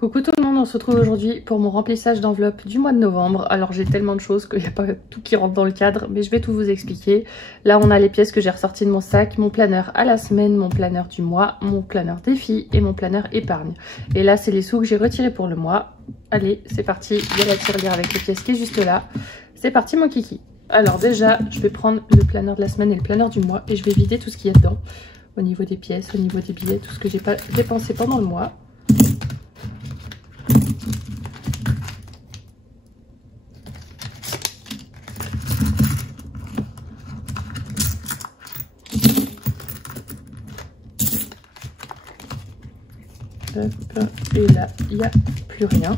Coucou tout le monde, on se retrouve aujourd'hui pour mon remplissage d'enveloppe du mois de novembre. Alors j'ai tellement de choses qu'il n'y a pas tout qui rentre dans le cadre, mais je vais tout vous expliquer. Là on a les pièces que j'ai ressorties de mon sac, mon planeur à la semaine, mon planeur du mois, mon planeur défi et mon planeur épargne. Et là c'est les sous que j'ai retirés pour le mois. Allez, c'est parti, il y a la tirelire avec les pièces qui est juste là. C'est parti mon kiki. Alors déjà, je vais prendre le planeur de la semaine et le planeur du mois et je vais vider tout ce qu'il y a dedans. Au niveau des pièces, au niveau des billets, tout ce que j'ai pas dépensé pendant le mois. Et là, il n'y a plus rien.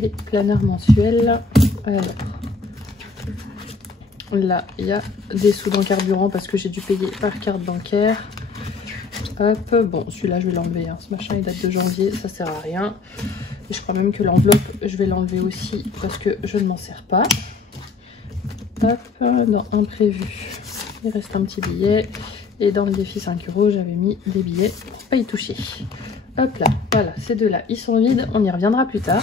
Les planeurs mensuels. Alors, là, il y a des sous dans carburant parce que j'ai dû payer par carte bancaire. Hop, bon, celui-là, je vais l'enlever. Hein. Ce machin, il date de janvier, ça sert à rien. Et je crois même que l'enveloppe, je vais l'enlever aussi parce que je ne m'en sers pas. Hop, dans imprévu, il reste un petit billet. Et dans le défi 5 €, j'avais mis des billets pour pas y toucher. Hop là, voilà, ces deux-là, ils sont vides. On y reviendra plus tard.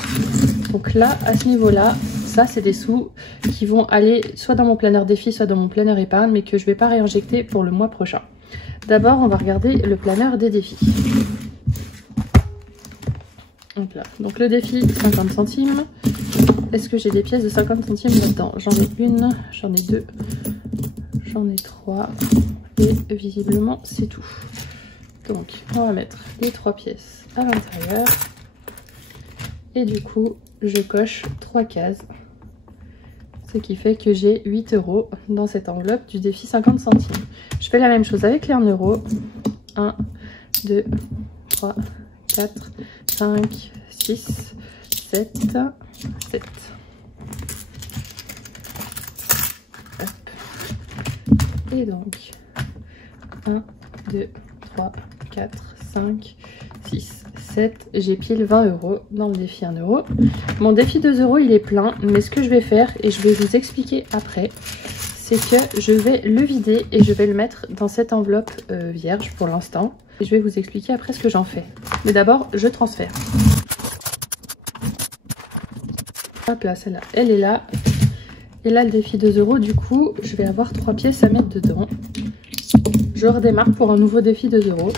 Donc là, à ce niveau-là, ça, c'est des sous qui vont aller soit dans mon planeur défi, soit dans mon planeur épargne, mais que je vais pas réinjecter pour le mois prochain. D'abord, on va regarder le planeur des défis. Hop là. Donc le défi, 50 centimes. Est-ce que j'ai des pièces de 50 centimes là-dedans? J'en ai une, j'en ai deux, j'en ai trois. Et visiblement c'est tout. Donc on va mettre les 3 pièces à l'intérieur. Et du coup je coche 3 cases. Ce qui fait que j'ai 8 € dans cette enveloppe du défi 50 centimes. Je fais la même chose avec les 1 €. 1, 2, 3, 4, 5, 6, 7, 7. Hop. Et donc 1, 2, 3, 4, 5, 6, 7. J'ai pile 20 € dans le défi 1 €. Mon défi 2 € il est plein, mais ce que je vais faire, et je vais vous expliquer après, c'est que je vais le vider et je vais le mettre dans cette enveloppe vierge pour l'instant. Et je vais vous expliquer après ce que j'en fais. Mais d'abord, je transfère. Hop là, celle-là, elle est là. Et là, le défi 2 €, du coup, je vais avoir 3 pièces à mettre dedans. Je redémarre pour un nouveau défi 2 €.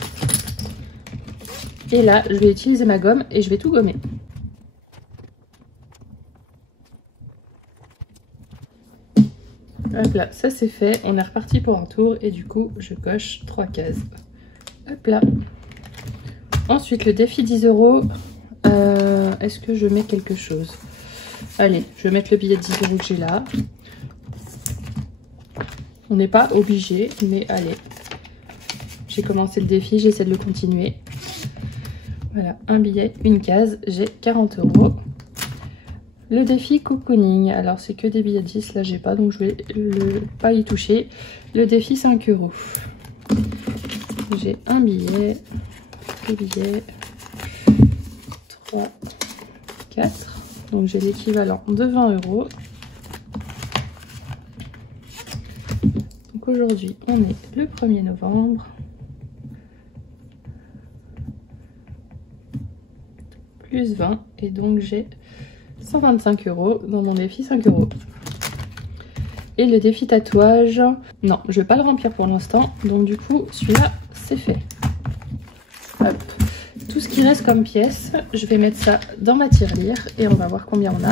Et là, je vais utiliser ma gomme et je vais tout gommer. Hop là, ça c'est fait. On est reparti pour un tour et du coup, je coche 3 cases. Hop là. Ensuite, le défi 10 €. Est-ce que je mets quelque chose? Allez, je vais mettre le billet de 10 € que j'ai là. On n'est pas obligé, mais allez. J'ai commencé le défi, j'essaie de le continuer. Voilà, un billet, une case, j'ai 40 €. Le défi cocooning, alors c'est que des billets de 10, là j'ai pas, donc je vais pas y toucher. Le défi 5 €. J'ai un billet, 2 billets, 3, 4. Donc j'ai l'équivalent de 20 €. Donc aujourd'hui, on est le 1er novembre. Plus 20 et donc j'ai 125 € dans mon défi 5 €. Et le défi tatouage, non, je vais pas le remplir pour l'instant, donc du coup celui-là c'est fait. Hop. Tout ce qui reste comme pièce, je vais mettre ça dans ma tirelire et on va voir combien on a.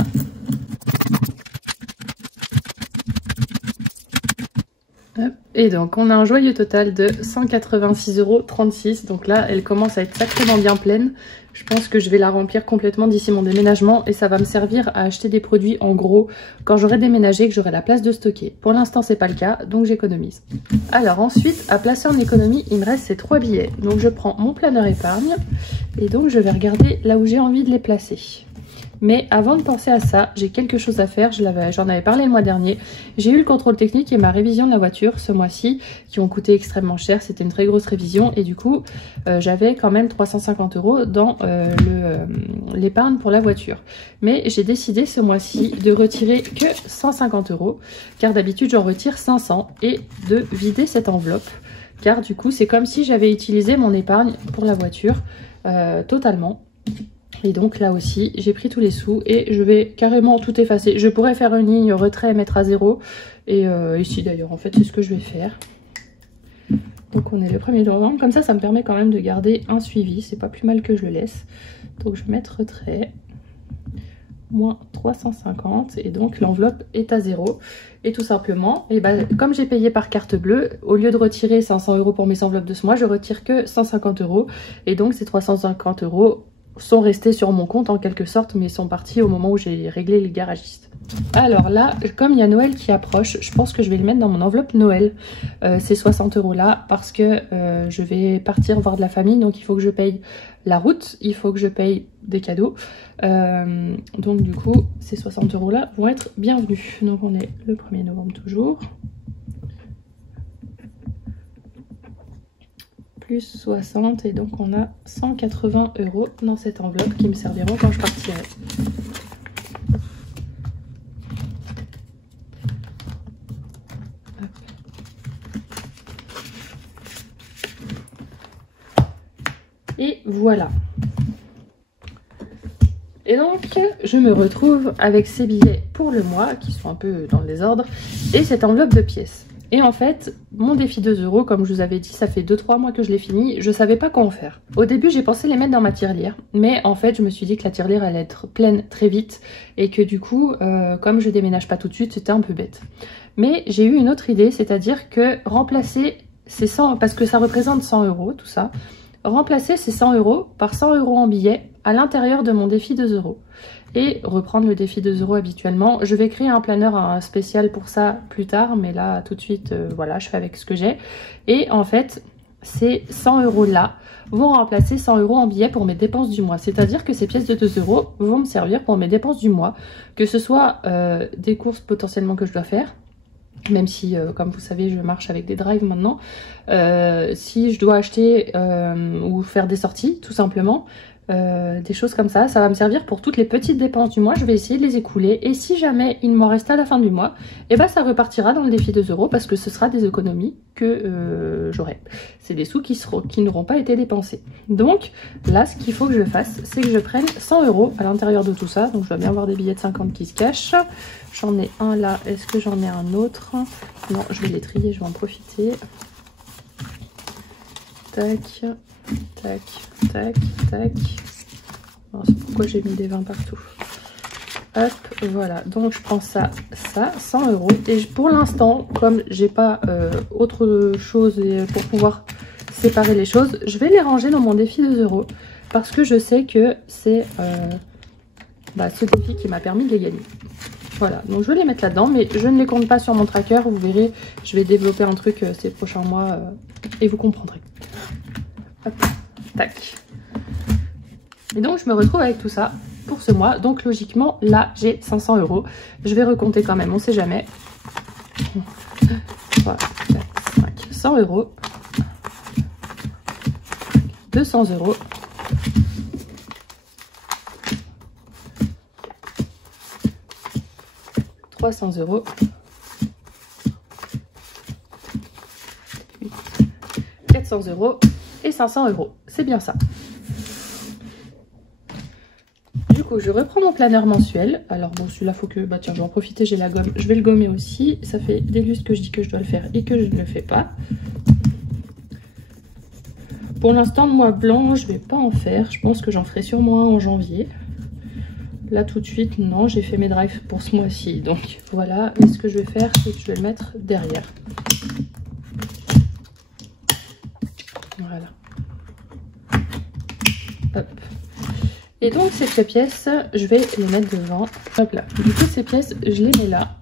Hop. Et donc on a un joyeux total de 186,36 €. Donc là elle commence à être sacrément bien pleine. Je pense que je vais la remplir complètement d'ici mon déménagement et ça va me servir à acheter des produits en gros quand j'aurai déménagé, que j'aurai la place de stocker. Pour l'instant c'est pas le cas, donc j'économise. Alors ensuite, à placer en économie, il me reste ces 3 billets. Donc je prends mon planeur épargne et donc je vais regarder là où j'ai envie de les placer. Mais avant de penser à ça, j'ai quelque chose à faire, j'en avais parlé le mois dernier. J'ai eu le contrôle technique et ma révision de la voiture ce mois-ci, qui ont coûté extrêmement cher, c'était une très grosse révision. Et du coup, j'avais quand même 350 € dans l'épargne pour la voiture. Mais j'ai décidé ce mois-ci de retirer que 150 €, car d'habitude j'en retire 500, et de vider cette enveloppe. Car du coup, c'est comme si j'avais utilisé mon épargne pour la voiture. totalement. Et donc là aussi, j'ai pris tous les sous et je vais carrément tout effacer. Je pourrais faire une ligne retrait et mettre à 0. Et ici d'ailleurs, en fait, c'est ce que je vais faire. Donc on est le 1er novembre. Comme ça me permet quand même de garder un suivi. C'est pas plus mal que je le laisse. Donc je vais mettre retrait. Moins 350. Et donc l'enveloppe est à 0. Et tout simplement, et ben, comme j'ai payé par carte bleue, au lieu de retirer 500 € pour mes enveloppes de ce mois, je retire que 150 €. Et donc ces 350 € sont restés sur mon compte en quelque sorte, mais sont partis au moment où j'ai réglé les garagistes. Alors là, comme il y a Noël qui approche, je pense que je vais le mettre dans mon enveloppe Noël, ces 60 € là, parce que je vais partir voir de la famille, donc il faut que je paye la route, il faut que je paye des cadeaux, donc du coup ces 60 € là vont être bienvenus. Donc on est le 1er novembre toujours. Plus 60 et donc on a 180 € dans cette enveloppe qui me serviront quand je partirai. Hop. Et voilà. Et donc je me retrouve avec ces billets pour le mois qui sont un peu dans le désordre et cette enveloppe de pièces. Et en fait, mon défi 2 €, comme je vous avais dit, ça fait 2-3 mois que je l'ai fini, je savais pas quoi en faire. Au début, j'ai pensé les mettre dans ma tirelire, mais en fait, je me suis dit que la tirelire allait être pleine très vite et que du coup, comme je déménage pas tout de suite, c'était un peu bête. Mais j'ai eu une autre idée, c'est-à-dire que remplacer ces 100, parce que ça représente 100 € tout ça, remplacer ces 100 € par 100 € en billets à l'intérieur de mon défi 2 € et reprendre le défi 2 € habituellement. Je vais créer un planeur spécial pour ça plus tard, mais là tout de suite voilà, je fais avec ce que j'ai. Et en fait ces 100 € là vont remplacer 100 € en billets pour mes dépenses du mois, c'est à dire que ces pièces de 2 € vont me servir pour mes dépenses du mois, que ce soit des courses potentiellement que je dois faire, même si comme vous savez je marche avec des drives maintenant, si je dois acheter ou faire des sorties tout simplement, des choses comme ça, ça va me servir pour toutes les petites dépenses du mois. Je vais essayer de les écouler et si jamais il m'en reste à la fin du mois, et ben ça repartira dans le défi 2 € parce que ce sera des économies que j'aurai. C'est des sous qui n'auront pas été dépensés. Donc là ce qu'il faut que je fasse, c'est que je prenne 100 € à l'intérieur de tout ça. Donc je dois bien avoir des billets de 50 qui se cachent. J'en ai un là, est-ce que j'en ai un autre? Non, je vais les trier, je vais en profiter. Tac, tac, tac, tac. C'est pourquoi j'ai mis des 20 partout. Hop, voilà. Donc je prends ça, 100 €. Et pour l'instant, comme j'ai pas autre chose pour pouvoir séparer les choses, je vais les ranger dans mon défi 2 € parce que je sais que c'est ce défi qui m'a permis de les gagner. Voilà, donc je vais les mettre là-dedans, mais je ne les compte pas sur mon tracker. Vous verrez, je vais développer un truc ces prochains mois et vous comprendrez. Hop, tac. Et donc je me retrouve avec tout ça pour ce mois. Donc logiquement, là j'ai 500 €. Je vais recompter quand même, on sait jamais. 3, 4, 5, 100 €. 200 €. 300 €. 400 € et 500 €. C'est bien ça. Du coup, je reprends mon planeur mensuel. Alors bon, celui-là, faut que... Bah tiens, je vais en profiter, j'ai la gomme. Je vais le gommer aussi. Ça fait des lustres que je dis que je dois le faire et que je ne le fais pas. Pour l'instant, le mois blanc, je vais pas en faire. Je pense que j'en ferai sûrement un en janvier. Là, tout de suite, non. J'ai fait mes drives pour ce mois-ci. Donc voilà. Et ce que je vais faire, c'est que je vais le mettre derrière. Voilà. Hop. Et donc ces pièces, je vais les mettre devant. Hop là. Du coup ces pièces, je les mets là.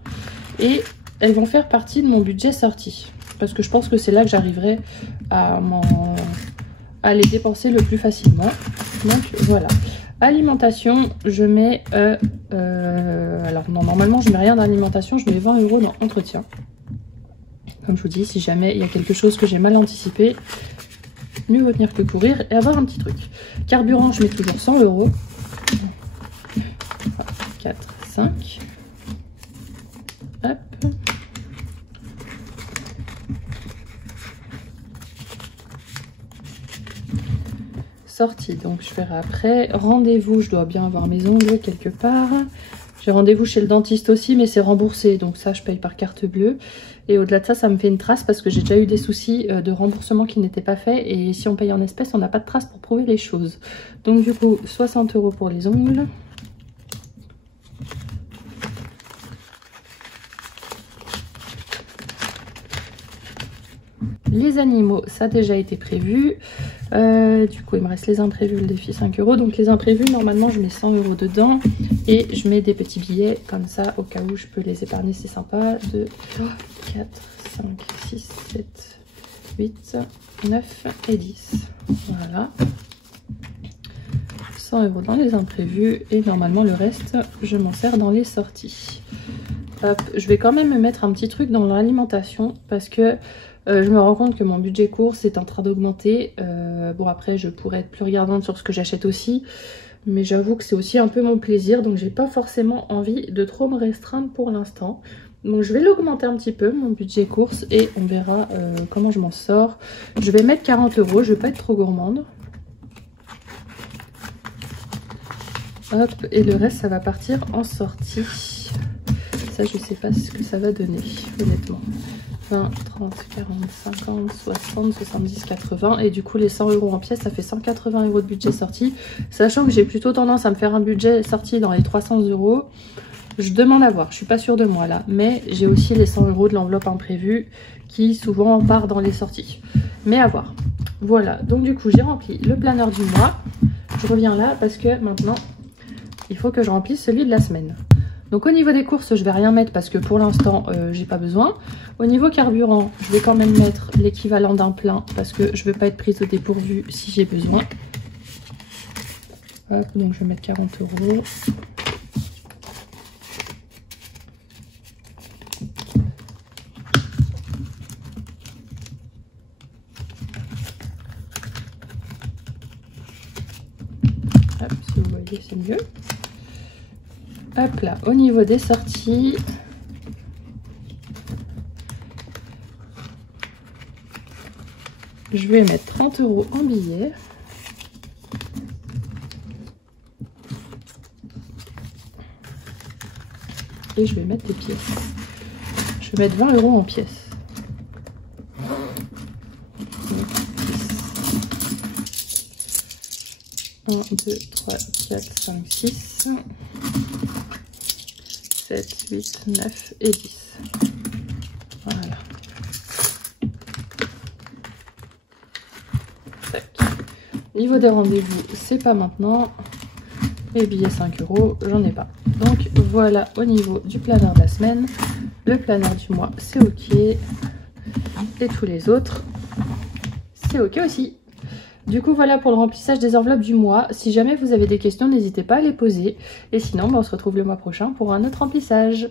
Et elles vont faire partie de mon budget sorti. Parce que je pense que c'est là que j'arriverai à les dépenser le plus facilement. Donc voilà. Alimentation, je mets... alors non, normalement je mets rien dans l'alimentation. Je mets 20 € dans entretien. Comme je vous dis, si jamais il y a quelque chose que j'ai mal anticipé, mieux vaut tenir que courir et avoir un petit truc. Carburant, je mets toujours 100 €. 4, 5. Hop. sortie, donc je ferai après. Rendez-vous, je dois bien avoir mes ongles quelque part. J'ai rendez-vous chez le dentiste aussi, mais c'est remboursé, donc ça je paye par carte bleue. Et au-delà de ça, ça me fait une trace parce que j'ai déjà eu des soucis de remboursement qui n'étaient pas faits. Et si on paye en espèces, on n'a pas de trace pour prouver les choses. Donc du coup, 60 € pour les ongles. Les animaux, ça a déjà été prévu. Du coup, il me reste les imprévus, le défi 5 €. Donc les imprévus, normalement, je mets 100 € dedans. Et je mets des petits billets comme ça, au cas où je peux les épargner, c'est sympa. 2, 3, 4, 5, 6, 7, 8, 9 et 10. Voilà. 100 € dans les imprévus. Et normalement, le reste, je m'en sers dans les sorties. Hop, je vais quand même me mettre un petit truc dans l'alimentation parce que je me rends compte que mon budget course est en train d'augmenter. Bon, après, je pourrais être plus regardante sur ce que j'achète aussi. Mais j'avoue que c'est aussi un peu mon plaisir. Donc, j'ai pas forcément envie de trop me restreindre pour l'instant. Donc, je vais l'augmenter un petit peu, mon budget course. Et on verra comment je m'en sors. Je vais mettre 40 €. Je vais pas être trop gourmande. Hop, et le reste, ça va partir en sortie. Ça, je sais pas ce que ça va donner, honnêtement. 20, 30, 40, 50, 60, 70, 80. Et du coup, les 100 € en pièces, ça fait 180 € de budget sorti. Sachant que j'ai plutôt tendance à me faire un budget sorti dans les 300 €. Je demande à voir, je suis pas sûre de moi là. Mais j'ai aussi les 100 € de l'enveloppe imprévue qui souvent part dans les sorties. Mais à voir. Voilà, donc du coup, j'ai rempli le planeur du mois. Je reviens là parce que maintenant, il faut que je remplisse celui de la semaine. Donc au niveau des courses, je vais rien mettre parce que pour l'instant, j'ai pas besoin. Au niveau carburant, je vais quand même mettre l'équivalent d'un plein parce que je veux pas être prise au dépourvu si j'ai besoin. Hop, donc je vais mettre 40 €. Hop, si vous voyez, c'est mieux. Hop là, au niveau des sorties, je vais mettre 30 € en billets. Et je vais mettre des pièces. Je vais mettre 20 € en pièces. 1, 2, 3, 4, 5, 6, 7, 8, 9 et 10. Voilà. Tac. Niveau des rendez-vous, c'est pas maintenant. Les billets 5 €, j'en ai pas. Donc voilà au niveau du planeur de la semaine. Le planeur du mois, c'est ok. Et tous les autres, c'est ok aussi. Du coup, voilà pour le remplissage des enveloppes du mois. Si jamais vous avez des questions, n'hésitez pas à les poser. Et sinon, on se retrouve le mois prochain pour un autre remplissage.